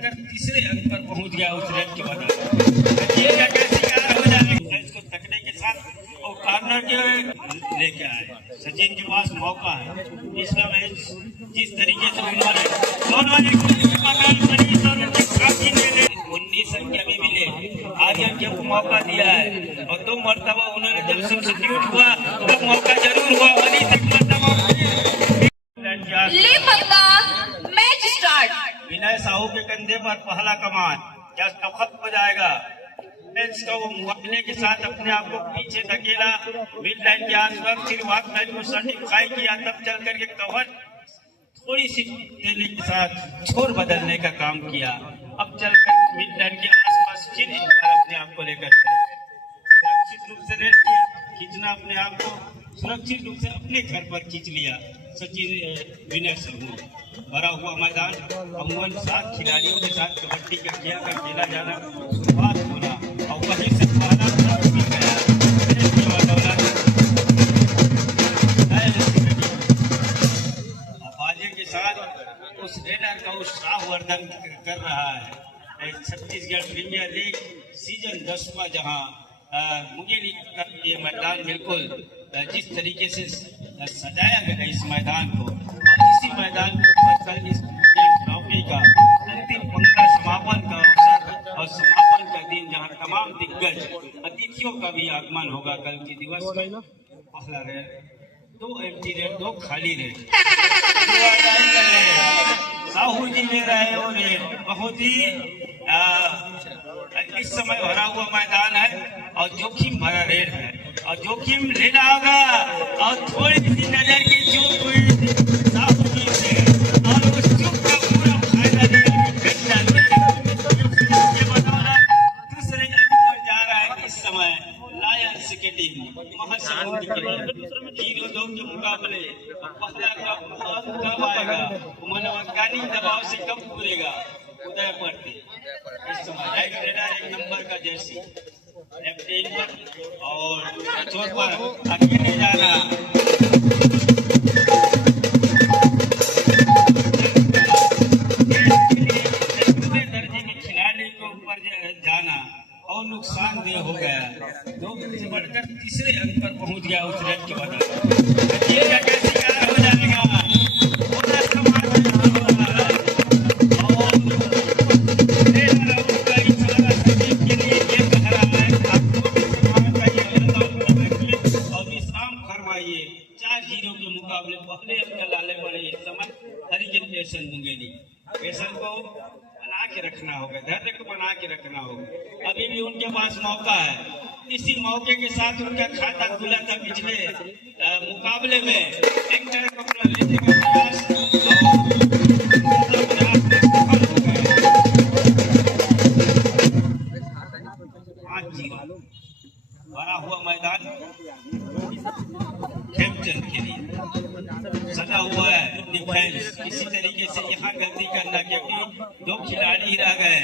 बढ़कर तीसरे अंक पर पहुंच गया उस रन के बाद का कैसे शिकार हो जाएगा इसको तकने के साथ वो कॉर्नर के लेके आए। सचिन के पास मौका है इसका मैच जिस तरीके से उन्होंने दोनों ने 19 अंक अभी मिले आर्यन को मौका दिया है और 2 मरतबा उन्होंने जब सब्स्टिट्यूट हुआ तब मौका जरूर हुआ। विनय साहू के कंधे पर पहला कमान क्या खत्म हो जाएगा। का वो मुआवजे के साथ अपने आप को पीछे धकेला मिड लाइन के आसपास फिर वॉक लाइन को सर्टिफाई किया तब चल करके कवर थोड़ी सी देने के साथ छोर बदलने का काम किया। अब चलकर मिड लाइन के आसपास फिर एक बार अपने आप को लेकर सुरक्षित रूप से रेड किया खींचना अपने आप को सुरक्षित रूप से अपने घर पर खींच लिया। सचिन विनय साहू भरा हुआ मैदान अमूमन 7 खिलाड़ियों के साथ कबड्डी का खेला जाना शुरुआत होना और वहीं से बाजे के साथ उस रेडर का उत्साहवर्धन कर रहा है। छत्तीसगढ़ प्रीमियर लीग सीजन 10वां जहां मुंगेली का ये मैदान बिल्कुल जिस तरीके से सजाया गया इस मैदान को और इसी मैदान के ऊपर कल इस ट्रॉफी का अंतिम पंक्ति समापन का अवसर और समापन का दिन जहां तमाम दिग्गज अतिथियों का भी आगमन होगा। कल के दिवस में पहला रहे 2 एम्प्टी रेट 2 खाली रेट साहू जी ले रहे हो रेट बहुत ही इस समय भरा हुआ मैदान है और जोखिम भरा रेड है और जोखिम लेना होगा और थोड़ी सी नजर की चूक हुई साहू जी से और उस चूक का पूरा फायदा दूसरे पर जा रहा है इस समय लायंस की टीम महासमुंद की हीरो 2 के मुकाबले पहला कब आएगा मनोवैज्ञानिक दबाव से कब पूरेगा उदय पड़ती इस समय राइट रेडर 1 नंबर का जर्सी F10 पर और चोट पर आगे नहीं जाना दर्जे के खिलाड़ी को ऊपर जाना और नुकसानदेह हो गया 2 से बढ़कर तीसरे अंक पर पहुंच गया उस रन के बाद का शिकार हो जाएगा। पेशेंट को बना के रखना होगा धैर्य को बना के रखना होगा। अभी भी उनके पास मौका है। इसी मौके के साथ उनका खाता खुला था पिछले मुकाबले में एक कपड़ा लेने का प्रयास भरा हुआ मैदान खेल के लिए सजा हुआ है डिफेंस इसी तरीके से यहाँ गलती करना क्योंकि 2 खिलाड़ी रह गए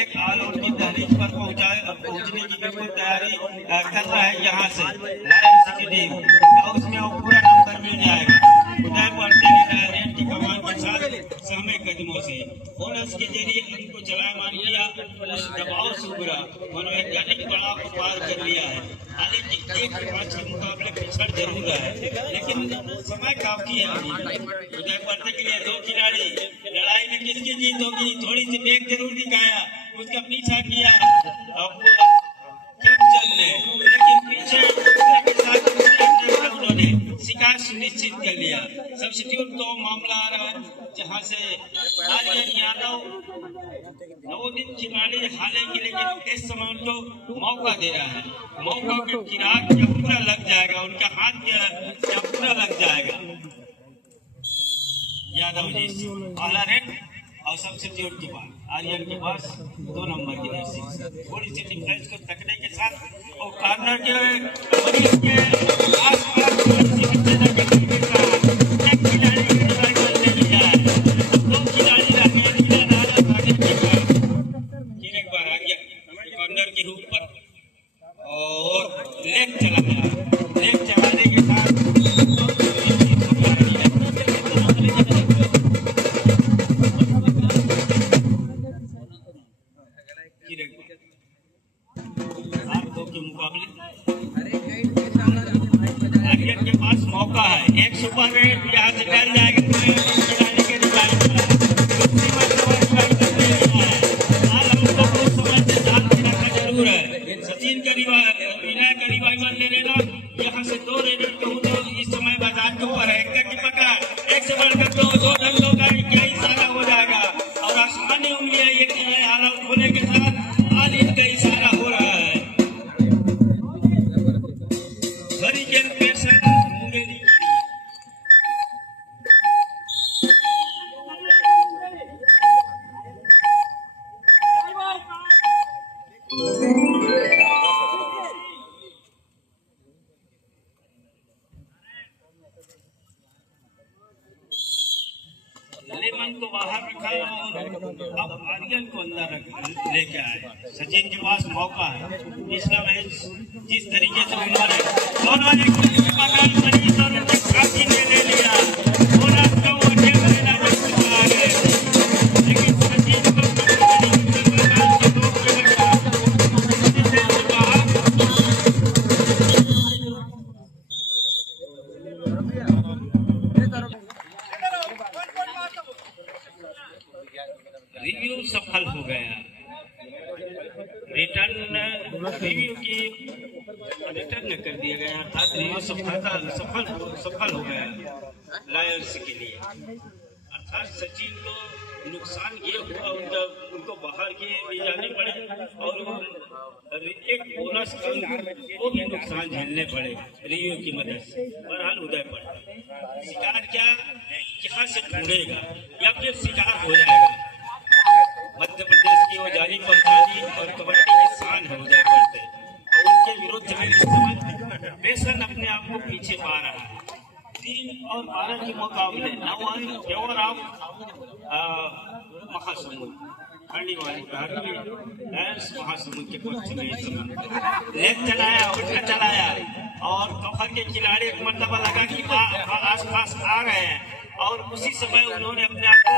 एक ऑल आउट की तहरीक पर पहुंचने की बिल्कुल तैयारी कर रहा है यहाँ से लायंस की टीम उसमें पूरा नंबर मिल जाएगा। उदय पड़ते रेड की कमान के साथ सहमे कदमों से बोनस के जरिए उनको चलामान किया उस दबाव से उभरा मनोवैज्ञानिक पड़ाव को पार कर लिया है। हालांकि 1-5 के मुकाबले पिछड़ जरूर है लेकिन समय काफी है। उदय पड़ते के लिए 2 खिलाड़ी लड़ाई में किसकी जीत होगी थोड़ी सी बेग जरूर दिखाया उसका पीछा किया लेकिन पीछे उन्होंने शिकार सुनिश्चित कर लिया। सब्स्टिट्यूट तो मामला आ रहा है जहां से आर्यन यादव 9 दिन खिलाड़ी हालेंगे लेकिन इस समय उनको मौका दे रहा है। मौका का किराक क्या पूरा लग जाएगा उनका हाथ क्या पूरा लग जाएगा। यादव जी पहला रेड और सब्स्टिट्यूट के बाद आर्यन के पास 2 नंबर की जर्सी थोड़ी सी डिफरेंस को तकने के साथ और कॉर्नर के कॉर्नर के रूप पर और लेग चला गया लेग चलाने के साथ आप दो के मुकाबले आर्यन के पास मौका है। एक सुपर रेट यहाँ से डर जाएगा तो खिलाड़ी के रिवाइव दूसरी मरतबा रिवाइव करते हैं। आज हमको कुछ समझ से ध्यान रखना जरूर है। सचिन का विनय का रिवाइवल ले लेना। यहाँ से दो रेडर कहूँ तो इस समय बाजार के ऊपर है। एक की पकड़, एक से बढ़कर दो रंगों का क्या इशारा हो जाएगा और आसमानी उंगलियां ये ऑल आउट होने के साथ ऑल इन का इशारा हो रहा है। हरिकेन पेशेंट मुंगेरी लेमन को बाहर रखा और अब आर्यन को अंदर लेके आए। सचिन के पास मौका है। पिछला मैच जिस तरीके से उन्होंने दोनों ने साथी ने ले लिया बोनस का वो अटेम्प्ट लेना जब कुछ आ गए, लेकिन सचिन को रिव्यू सफल हो गया। रिटर्न रिव्यू की रिटर्न कर दिया गया, अर्थात रिव्यू सफल हो गया लायर्स के लिए। अर्थात सचिन को नुकसान ये हुआ, उनको बाहर के ले जाने पड़े और एक बोनस वो भी नुकसान झेलने पड़े रिव्यू की मदद से। बहरहाल उदय पर शिकार क्या यहाँ से ढूंढेगा या फिर शिकार हो जाएगा। मध्य प्रदेश की वो जानी पहचानी और कबड्डी की शान है उदय पड़ते और उनके विरुद्ध में इस समय बेसन अपने आप को पीछे पा रहा है। 3 और 12 के मुकाबले फेवर ऑफ महासमुंद खंडी वाली महासमुंद के पक्ष में इस समय लेग चलाया, उल्टा चलाया और कफर के खिलाड़ी एक मरतबा लगा कि आसपास आ रहे हैं और उसी समय उन्होंने अपने आप को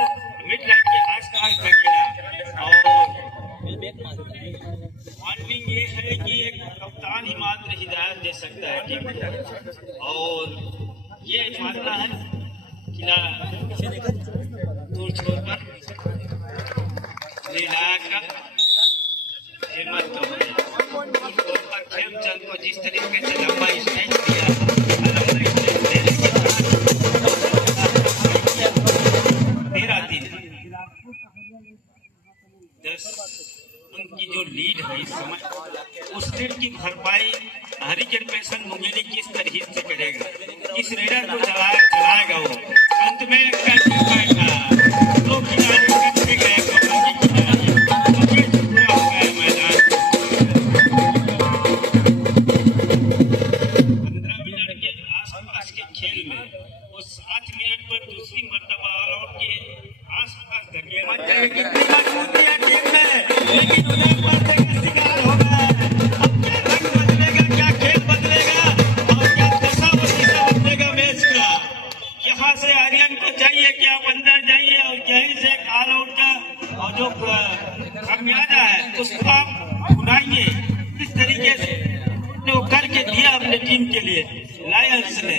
मिड लाइन के आसपास धकेला। और वार्निंग ये है कि एक कप्तान ही मात्र हिदायत दे सकता है टीम को और ये मानना है किला दूर छोड़कर निर्णायक का हिम्मत तो खेमचंद को जिस तरीके से लंबा स्टेज दिया, उनकी जो लीड है इस समय उस लीड की भरपाई हरिकेन पेशेंट मुंगेरी किस तरीके से करेगा। इस रेडर को चलाएगा वो अंत में कर पाएगा। दो खिलाड़ी करते गए पूरा हो गया मैदान। 15 मिनट के आसपास के खेल में वो 7 मिनट पर दूसरी मरतबा ऑल आउट के आसपास धकेला। कितनी मजबूती है टीम में, लेकिन उदय पड़ते का शिकार हो गया। अब क्या रंग बदलेगा, क्या खेल बदलेगा और क्या दशा बदलेगा मैच का। यहाँ से आर्यन को चाहिए कि आप अंदर जाइए और यहीं से ऑल आउट का और जो खामियाजा है उसको आप ढूंढाइए। इस तरीके से जो करके दिया अपने टीम के लिए लायंस ने।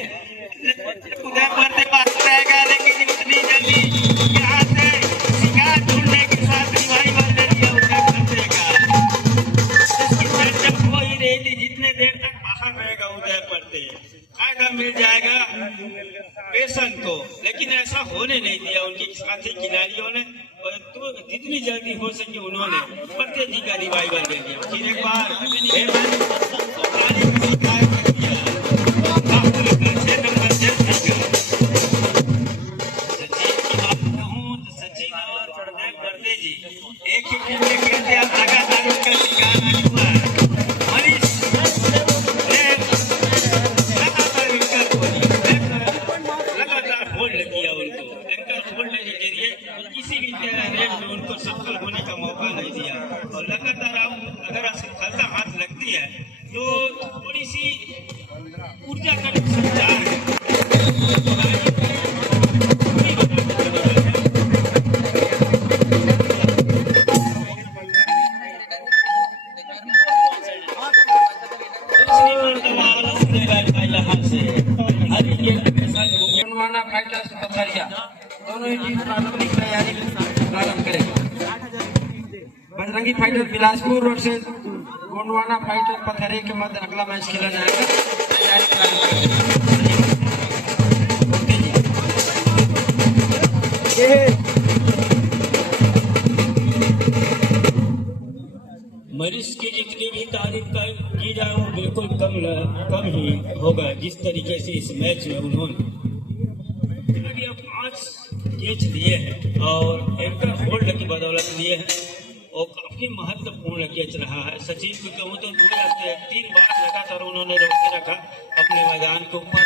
उदय पड़ते पास रहेगा, लेकिन इतनी जल्दी यहाँ से शिकार ढूंढने के साथ रिवाइवल दे दिया उदय पड़ते का। इसकी चर्चा हो ही रही थी जितने देर तक बाहर रहेगा उदय पड़ते फायदा मिल जाएगा पेशेंट को, लेकिन ऐसा होने नहीं दिया उनके साथी खिलाड़ियों ने। तो जितनी जल्दी हो सके उन्होंने पड़ते जी का रिवाइवल दे दिया। फिर एक बार एक ही टीम में खेलते हैं, लगातार उनका शिकार हुआ है। मनीष लगातार होल्ड किया उनको, एंकर होल्ड के जरिए किसी भी रेट में उनको सफल होने का मौका नहीं दिया। और लगातार अगर असफलता हाथ लगती है तो थोड़ी सी ऊर्जा का संचार है। Bajrangi fighter Bilaspur versus Gondwana fighter पथरे के मध्य अगला मैच खेला जाएगा। तैयारी प्रारंभ मरीज की जितनी भी तारीफ की जाए वो बिल्कुल कम ही होगा। जिस तरीके से इस मैच में उन्होंने अभी 5 कैच लिए हैं और एंकर होल्ड की बदौलत लिए हैं और काफी महत्वपूर्ण कैच रहा है। सचिन को कहूँ तो 3 बार लगातार उन्होंने रोक के रखा अपने मैदान के ऊपर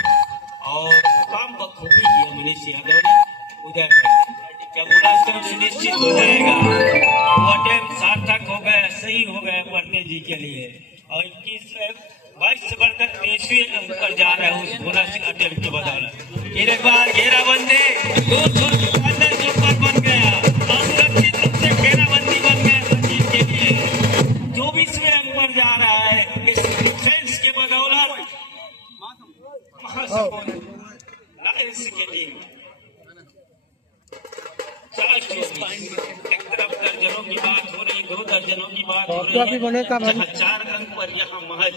और काम बखूबी किया मनीष यादव ने। उदय क्या पूरा सुनिश्चित हो जाएगा, वो अटेम्प्ट सार्थक हो गया, सही हो गया वर्दे जी के लिए और 22 से बढ़कर 23वें अंक पर जा रहे हैं उस बोनस अटेम्प्ट के बदौलत। एक बार घेराबंदी 200 के ऊपर बन गया और सुरक्षित रूप से घेराबंदी बन गया सचिन के लिए। 24वें अंक पर जा रहा है इस डिफेंस के बदौलत लायंस की टीम। एक तरफ दर्जनों की बात हो रही, 2 दर्जनों की बात हो रही है, जहाँ 4 अंक पर यहाँ महज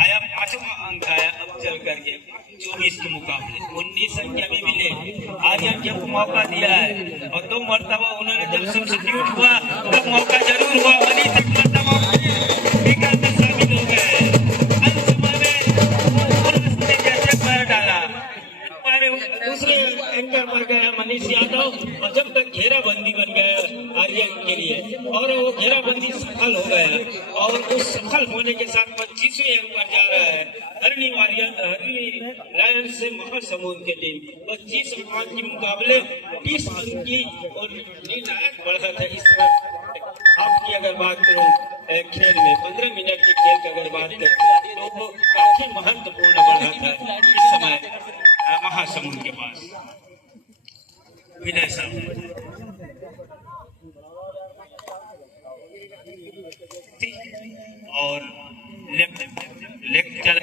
आया 5वां अंक आया अब चल करके 24 के मुकाबले 19 अंक अभी मिले। आर्यन को मौका दिया है और 2 मरतबा उन्होंने जब सब्स्टिट्यूट हुआ तब मौका जरूर हुआ। मनीष एक मरतबा में शामिल हो गए। अंत समय में जैसे पैर डाला दूसरे एंकर पर गया मनीष यादव और जब तक घेराबंदी बन गया आर्यन के लिए और वो घेराबंदी सफल हो गया और उस सफल होने के साथ 25वें अंक पर जा रहा है हरनी लायंस से महासमुंद की टीम। 25 अंक के मुकाबले 30 अंक की और निर्णायक बढ़त है। इस तरह आपकी अगर बात करूं खेल में 15 मिनट के खेल की अगर बात करें तो वो काफी महत्वपूर्ण बढ़त है इस समय महासमुंद के पास। विनय साहब और लेफ्ट चल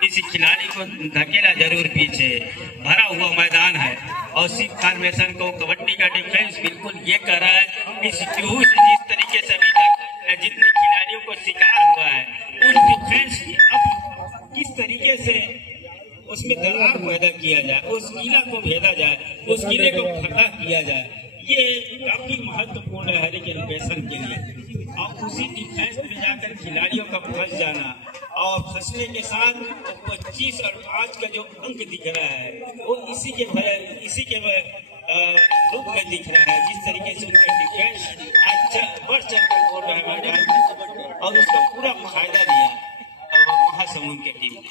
किसी खिलाड़ी को धकेला जरूर पीछे। भरा हुआ मैदान है और सिख फॉर्मेशन को कबड्डी का डिफेंस बिल्कुल ये कर रहा है कि जुहू से जिस तरीके से अभी तक जितने खिलाड़ियों को शिकार हुआ है उस डिफेंस की अब किस तरीके से उसमें दरार पैदा किया जाए, उस किला को भेदा जाए, उस किले को फतह किया जाए, ये काफी महत्वपूर्ण है लेकिन पेशन के लिए। और उसी डिफेंस में जाकर खिलाड़ियों का फंस जाना और फंसने के साथ 25 और 5 का जो अंक दिख रहा है वो इसी के रूप में दिख रहा है। जिस तरीके से उनका डिफेंस अच्छा बढ़ चढ़कर बोल रहा है मैदान और उसका पूरा फायदा लिया महासमुंद की टीम ने।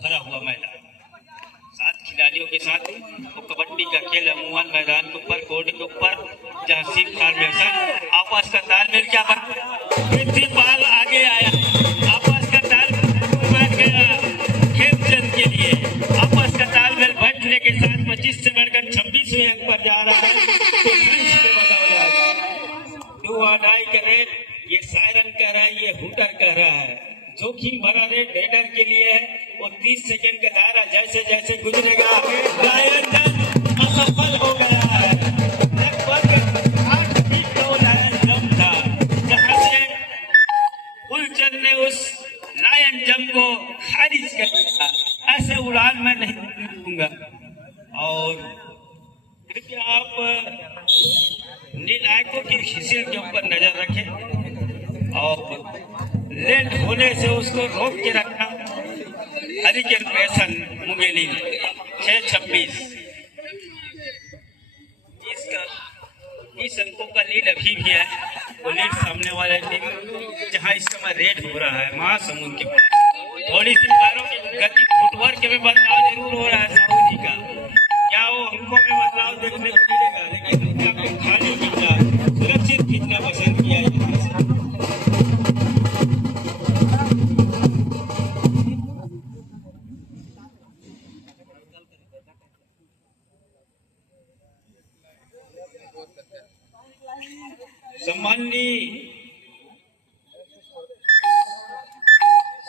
भरा हुआ मैदान 7 खिलाड़ियों के साथ वो कबड्डी का खेल अमूमन मैदान के ऊपर कोर्ट के ऊपर जहाँ सिख फॉर्मेशन आपस का तालमेल क्या बाल आगे आया, आपस का तालमेल बैठ गया खेलचंद के लिए। आपस का तालमेल बैठने के साथ 25 से बढ़कर 26वें अंक पर जा रहा है। डू और डाई का रेट ये सायरन कह रहा है, ये हुटर कह रहा है। जोखिम भरा रेट रेडर के लिए है। वो 30 सेकंड का दायरा जैसे जैसे गुजरेगा लायन जंप असफल हो गया है। लगभग 8 फीट का वो लायन जंप था जहां से फुलचंद ने उस लायन जंप को खारिज कर दिया। ऐसे उड़ान मैं नहीं दूंगा और कृपया आप निर्णायकों की खिसियत के ऊपर नजर रखें और लेट होने से उसको रोक के रखना। हरिकेन पेशन मुंगेली 6-26 इस अंकों का लीड अभी भी है। वो लीड सामने वाले टीम जहां इस समय रेड हो रहा है महासमुंद के पास। थोड़ी सी पैरों की गति फुटवर्क में बदलाव जरूर हो रहा है साहू जी का। क्या वो अंकों में बदलाव देखने को मिलेगा लेकिन उनका खाली खींचना सुरक्षित खींचना पसंद किया जाता है।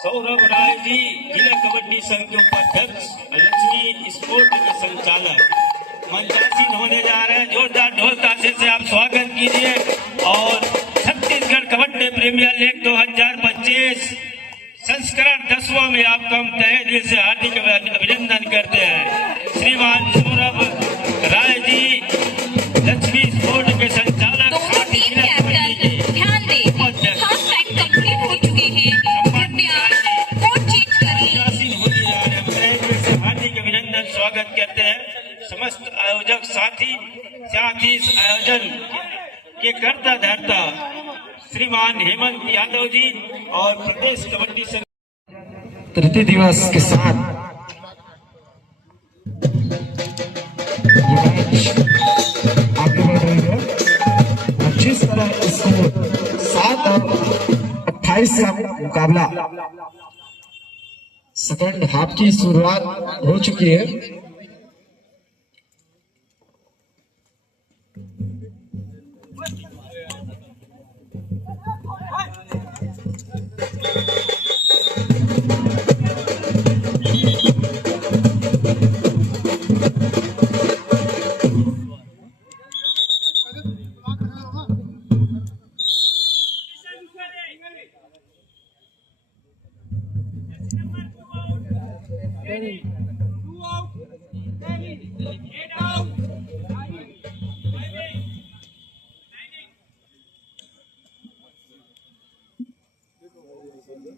सौरभ राय जी जिला कबड्डी संघ के उपाध्यक्ष, लक्ष्मी स्पोर्ट के संचालक मंचासीन होने जा रहे हैं। जोरदार ढोल ताशे से आप स्वागत कीजिए। और छत्तीसगढ़ कबड्डी प्रीमियर लीग 2025 संस्करण 10वां में आपका हम तहे दिल से हार्दिक अभिनंदन करते हैं। श्रीमान सौरभ राय जी लक्ष्मी स्पोर्ट के संचालक, ध्यान दें, हाफ टाइम कंप्लीट हो चुके हैं, कृपया कोड चेंज करें। हार्दिक अभिनंदन स्वागत करते हैं समस्त आयोजक साथ ही इस आयोजन के कर्ता धर्ता श्रीमान हेमंत यादव जी और प्रदेश कबड्डी संघ। तृतीय दिवस के साथ ये मैच आगे बढ़ रही है। और जिस तरह स्कोर 7 और 28 का मुकाबला सेकंड हाफ की शुरुआत हो चुकी है।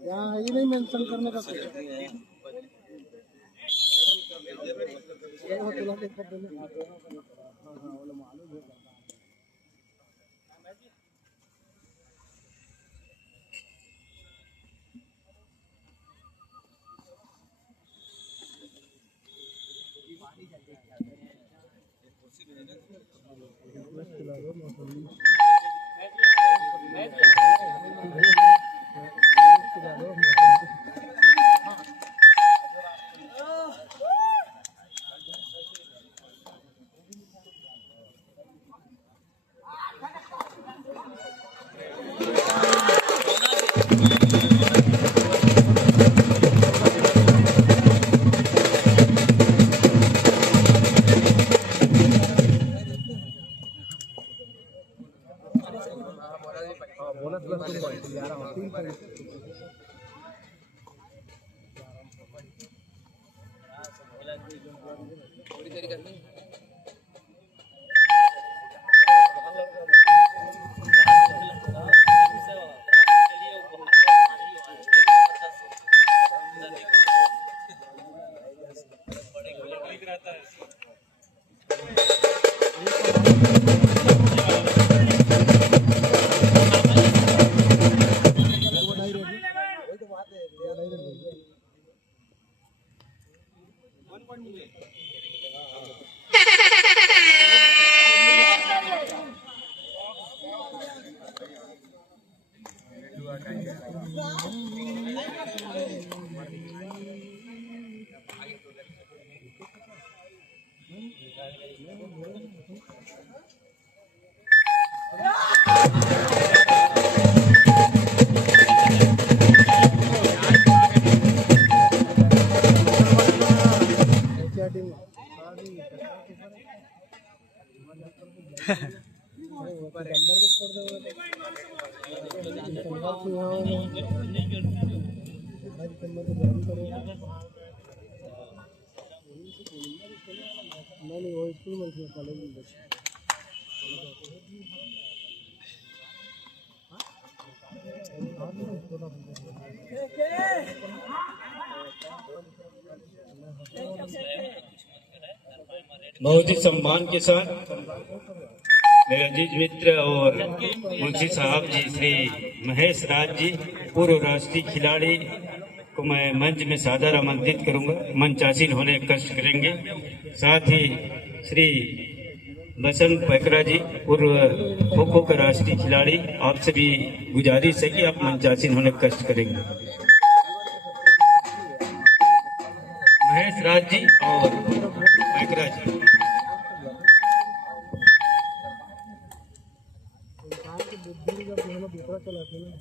यहाँ ये नहीं मेंशन करने का बहुत ही सम्मान के साथ मेरे अजीज मित्र और मुंशी साहब जी श्री महेश राज जी पूर्व राष्ट्रीय खिलाड़ी को मैं मंच में सादर आमंत्रित करूंगा। मंचासीन होने कष्ट करेंगे। साथ ही श्री बसंत पैकरा जी पूर्व खो खो के राष्ट्रीय खिलाड़ी, आपसे भी गुजारिश है कि आप मंचासीन होने कष्ट करेंगे। महेश राज जी और पैकरा जी। दूसरा चलाते ना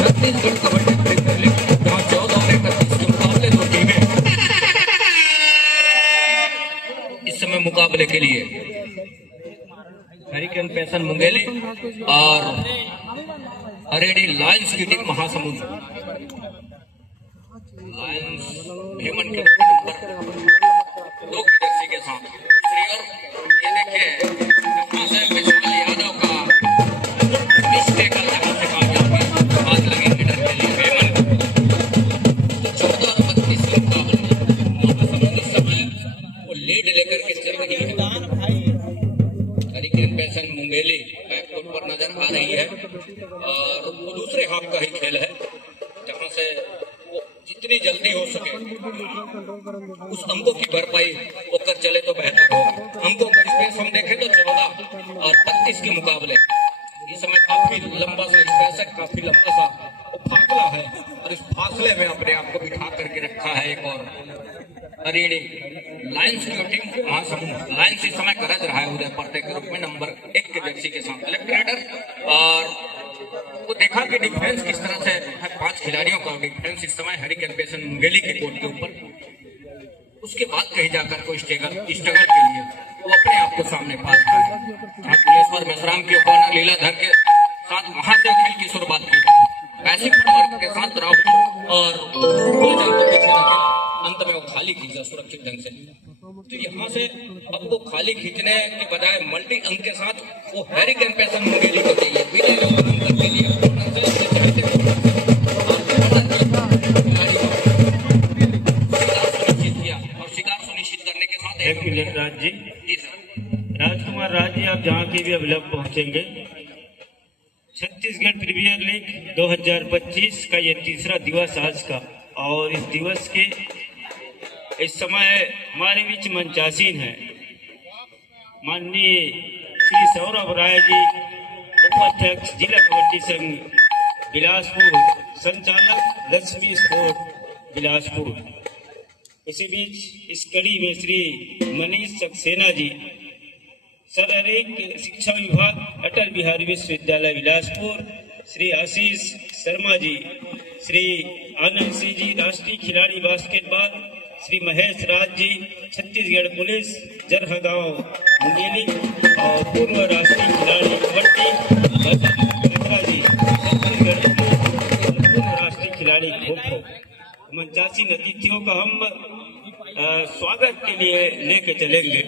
छत्तीसगढ़ कबड्डी प्रीमियर लीग जहां 14 और 31 के मुकाबले दो टीमें इस समय मुकाबले के लिए हरिकेन पैसन मुंगेली और हरेडी लायंस की टीम महासमुंद। लायंस भीमन के नंबर 2 की जर्सी के साथ दूसरी ओर ये देखिए विशाल यादव का मिस्टेक जहां से कामयाबी हाथ लगे हिटर के लिए भीमन 14 और 32 के मुकाबले महासमुंद इस समय वो लीड लेकर के चल रही है। हरिकेन पैसन मुंगेली बैकफुट पर नजर आ रही है और वो दूसरे हाफ का ही खेल है जहां से वो जितनी जल्दी हो सके उस अंकों की भरपाई वो कर चले तो बेहतर हो। अंकों का स्पेस हम देखें तो 14 और 32 के मुकाबले इस समय काफी लंबा सा स्पेस है, काफी लंबा सा वो फासला है और इस फासले में अपने आप को बिठा करके रखा है एक और हरियाणी लायंस की टीम महासमुंद। लायंस इस समय गरज रहा है उदय पर्दे के रूप में नंबर 1 के जर्सी के साथ लेफ्ट राइडर और वो देखा कि डिफेंस किस तरह से है 5 खिलाड़ियों का डिफेंस इस समय हरिकेन पैसन मुंगेली के कोर्ट के ऊपर। उसके बाद कहीं जाकर कोई स्ट्रगल के लिए वो अपने आप को सामने पा रहा है। पुलेश्वर मेसराम की ओपनर लीलाधर के साथ महादेव खेल की शुरुआत की पैसिव फुटवर्क के साथ राहुल और गुलचंद को पीछे रखे अंत में वो खाली खींचा सुरक्षित ढंग से। तो यहाँ से अब वो खाली खींचने के बजाय मल्टी अंक के साथ वो हरिकेन पैसन मुंगेली को चाहिए बिना अंक के लिए और शिकार सुनिश्चित करने के साथ एक मिनट राज जी, राजकुमार राज जी आप जहाँ की भी अभिलभ पहुंचेंगे। छत्तीसगढ़ प्रीमियर लीग 2025 का ये तीसरा दिवस आज का और इस दिवस के इस समय हमारे बीच मंचासीन है माननीय श्री सौरभ राय जी, उपाध्यक्ष जिला कबड्डी संघ बिलासपुर, संचालक लक्ष्मी स्पोर्ट बिलासपुर। इसी बीच इस कड़ी में श्री मनीष सक्सेना जी, शारीरिक शिक्षा विभाग अटल बिहारी विश्वविद्यालय बिलासपुर, श्री आशीष शर्मा जी, श्री आनंद सिंह जी राष्ट्रीय खिलाड़ी बास्केटबॉल, श्री महेश राज जी छत्तीसगढ़ पुलिस जरहगांव मुंगेली और पूर्व राष्ट्रीय खिलाड़ी कबड्डी जी छत्तीसगढ़ पूर्व राष्ट्रीय खिलाड़ी खो खो। मंचासीन अतिथियों का हम स्वागत के लिए लेके चलेंगे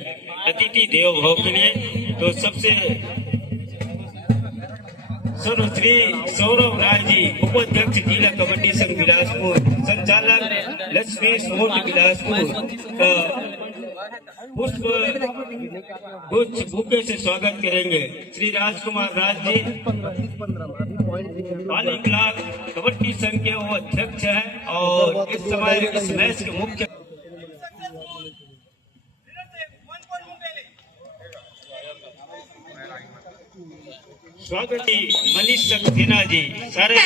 अतिथि देव भाव के लिए। तो सबसे श्री सौरभ राय जी, उपाध्यक्ष जिला कबड्डी संघ बिलासपुर, संचालक लक्ष्मी स्पोर्ट बिलासपुर का पुष्प गुच्छ बुके से स्वागत करेंगे। श्री राजकुमार राज जी पाली क्लाब कबड्डी संघ के वो अध्यक्ष हैं और इस समय इस मैच के मुख्य स्वागत मनीष सक्सेना जी, सारे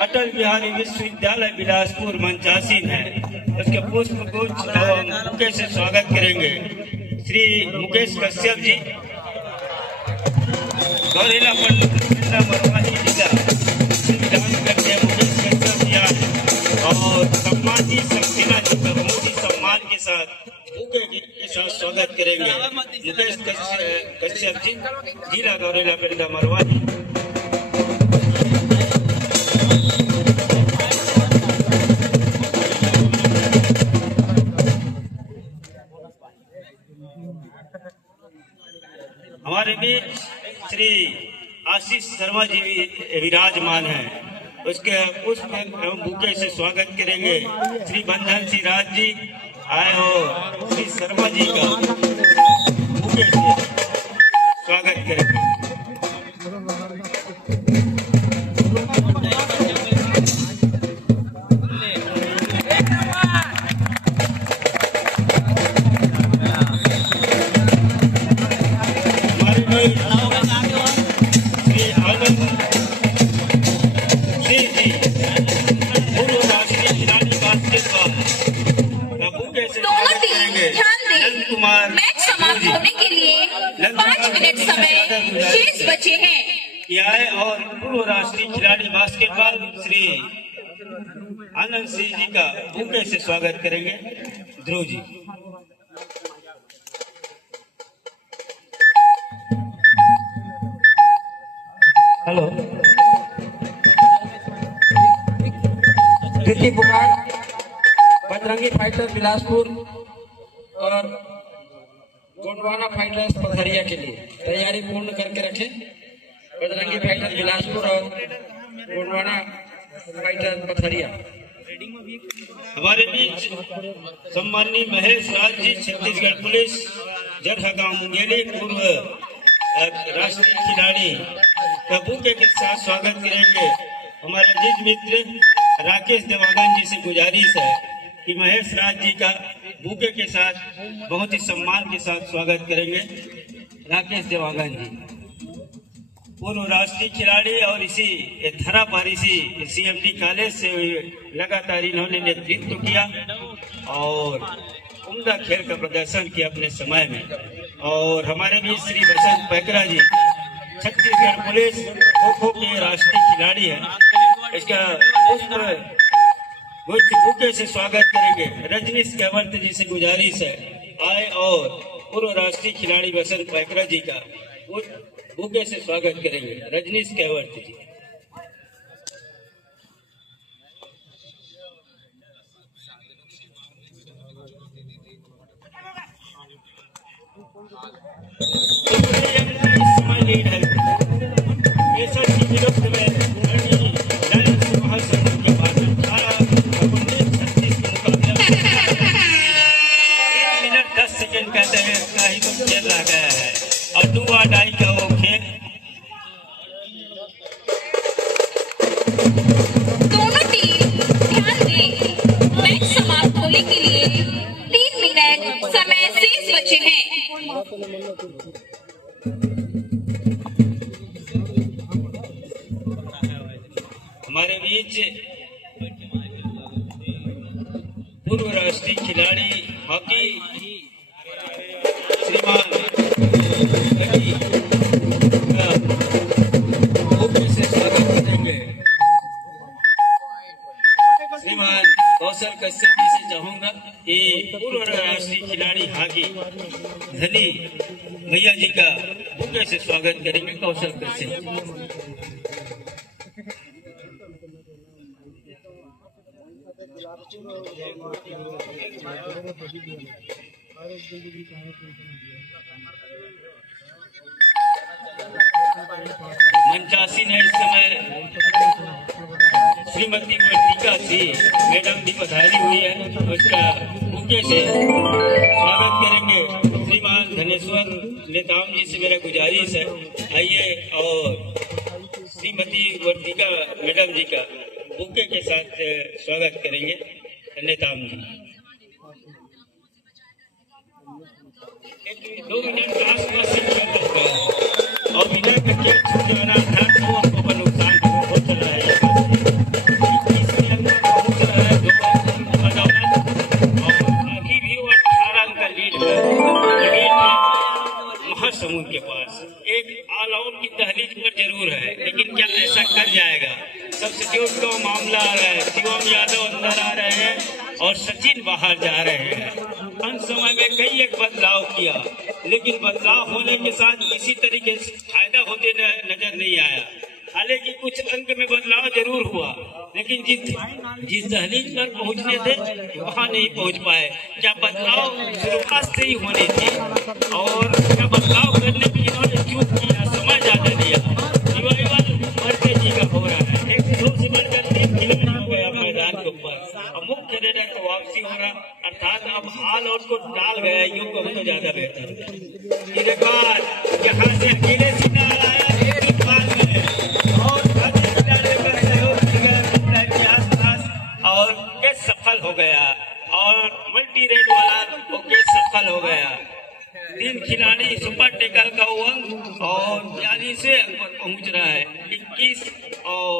अटल बिहारी विश्वविद्यालय बिलासपुर मंचासीन है। उसके पुष्प गुच्छ एवं बुके से स्वागत करेंगे श्री मुकेश कश्यप जी, गौरेला पंडित मरवाही जिला विधान करते मुकेश कश्यप जी, जिला गौरेला पेंदा मरवानी। हमारे बीच श्री आशीष शर्मा जी विराजमान हैं। उसके पुष्प एवं बुके से स्वागत करेंगे। श्री बंधन सिंह राज जी आए हो, श्री शर्मा जी का बुके से स्वागत करेंगे। मैच समाप्त होने के लिए 5 मिनट समय शेष बचे हैं। आए और पूर्व राष्ट्रीय खिलाड़ी बास्केटबॉल श्री आनंद सिंह जी का बुके से स्वागत करेंगे। ध्रुव जी। हेलो, कृति पुकार बजरंगी फाइटर बिलासपुर और गोंडवाना फाइटर्स पथरिया के लिए तैयारी पूर्ण करके रखें। बजरंगी फाइटर बिलासपुर और गोंडवाना फाइटर पथरिया। हमारे बीच सम्माननीय महेश राज जी, छत्तीसगढ़ पुलिस जरहा गांव मुंगेली, पूर्व राष्ट्रीय खिलाड़ी का बुके के साथ स्वागत करेंगे। हमारे जिस मित्र राकेश देवागन जी से गुजारिश है कि महेश राज जी का बुके के साथ बहुत ही सम्मान के साथ स्वागत करेंगे। राकेश देवागन जी पूर्व राष्ट्रीय खिलाड़ी और इसी धरा पर इसी CMT कॉलेज से लगातार इन्होंने नेतृत्व किया और उम्दा खेल का प्रदर्शन किया अपने समय में। और हमारे भी श्री बसंत पैकरा जी, छत्तीसगढ़ पुलिस खो-खो के राष्ट्रीय खिलाड़ी हैं। इसका बुके से स्वागत करेंगे। रजनीश केवट जी से गुजारिश है आए और पूर्व राष्ट्रीय खिलाड़ी बसंत पैकरा जी का बुके से स्वागत करेंगे। रजनीश केवट जी। समय लीड है 65 की विरुद्ध में के बाद 10 सेकंड का ही तो खेल रहा गया है और 2 डाई का वो खेल। दोनों टीम ध्यान दें, मैच समाप्त होने के लिए 3 मिनट समय शेष बचे हैं। हमारे बीच पूर्व राष्ट्रीय खिलाड़ी हॉकी श्रीमान से स्वागत करेंगे। श्रीमान कौशल कश्यप जी से चाहूंगा कि पूर्व राष्ट्रीय खिलाड़ी हॉकी धनी भैया जी का बुके से स्वागत करेंगे। कौशल कश्यप। मंचासी ने इस समय श्रीमती वर्तिका सिंह मैडम भी पधारी हुई है, उसका बुके से स्वागत करेंगे। श्रीमान धनेश्वर नेताम जी से मेरा गुजारिश है आइए और श्रीमती वर्तिका मैडम जी का बुके के साथ स्वागत करेंगे। नेताम जी 2 मिनट के आसपास से खेल होगा और बिना खेल छूट जाना था तो आपको नुकसान हो चला है। इसके अंदर बहुत चला है 2 बदौलत और अभी भी वो 18 अंक का लीड है महासमुंद के पास। एक ऑल आउट की तहरीक पर जरूर है, लेकिन क्या ऐसा कर जाएगा? सब्स्टिट्यूट का मामला आ रहा है, शिवम यादव अंदर आ रहे हैं और सचिन बाहर जा रहे हैं। अंत समय में कई एक बदलाव किया लेकिन बदलाव होने के साथ इसी तरीके से फायदा होते नजर नहीं आया। हालांकि कुछ अंक में बदलाव जरूर हुआ, लेकिन जिस दहलीज पर पहुंचने थे वहां नहीं पहुंच पाए। क्या बदलाव शुरुआत से ही होने थे और क्या बदलाव करने में इन्होंने चूक किया, समय ज्यादा लिया। रिवाइवल मरते जी का हो रहा है, एक दो से बढ़कर 3 खिलाड़ी हो गया मैदान के ऊपर। अब मुख्य रेडर को वापसी हो रहा, अर्थात अब ऑल आउट को डाल गया, यूं को तो ज्यादा बेहतर। ये बाद यहाँ से अकेले सीधा आया और कैच सफल हो गया और मल्टी रेड वाला वो कैच सफल हो गया। 3 खिलाड़ी सुपर टेकल का अंक और 42वें अंक पर पहुंच रहा है। 21 और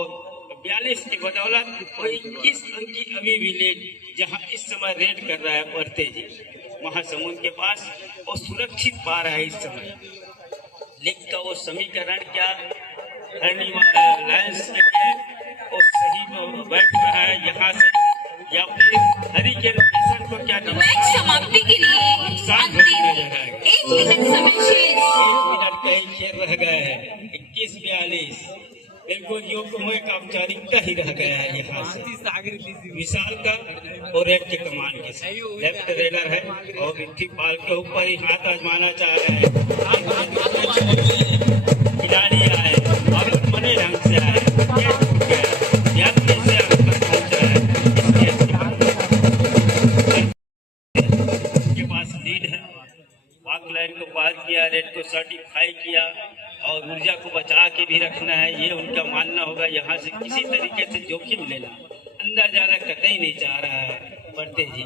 42 की बदौलत वो 21 अंक की अभी भी लीड जहां इस समय रेड कर रहा है पढ़ते जी महासमुंद के पास, वो सुरक्षित पा रहा है इस समय। लीग का वो समीकरण क्या लायंस के लिए वो सही में बैठ रहा है यहाँ से, या फिर हरी के लोकेशन को क्या मैच समाप्ति के लिए अंतिम 1 मिनट समय शेष। 1 मिनट का ही खेल रह गया है। 21-42 बिल्कुल योग्य एक औपचारिकता ही रह गया है यहाँ से। विशाल का और रेड के कमान के साथ लेफ्ट रेडर है और ऋतिक पाल के ऊपर ही हाथ आजमाना चाह रहे हैं। खिलाड़ी आए और बने ढंग से आए, के पास लीड है। वाकलाइन को पास किया, रेड को सर्टिफाई किया और ऊर्जा को बचा के भी रखना है, ये उनका मानना होगा। यहाँ से किसी तरीके से जोखिम लेना अंदर जाना कतई नहीं चाह रहा है बढ़ते जी।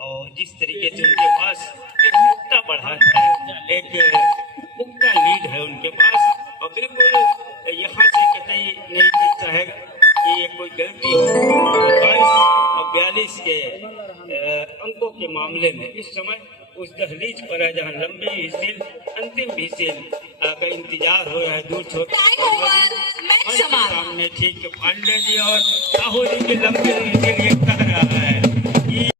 और जिस तरीके से उनके पास एक पुख्ता बढ़ा है, एक पुख्ता लीड है उनके पास, और बिल्कुल यहाँ से कतई नहीं दिखता है कि ये कोई गलती हो। 22 और 42 के अंकों के मामले में इस समय उस दहलीज पर है जहाँ लंबी विसिल, अंतिम विसिल का इंतजार हो रहा है। दूर छोड़ सामने ठीक पांडे जी और साहू जी के लंबे विसिल ये कह रहा है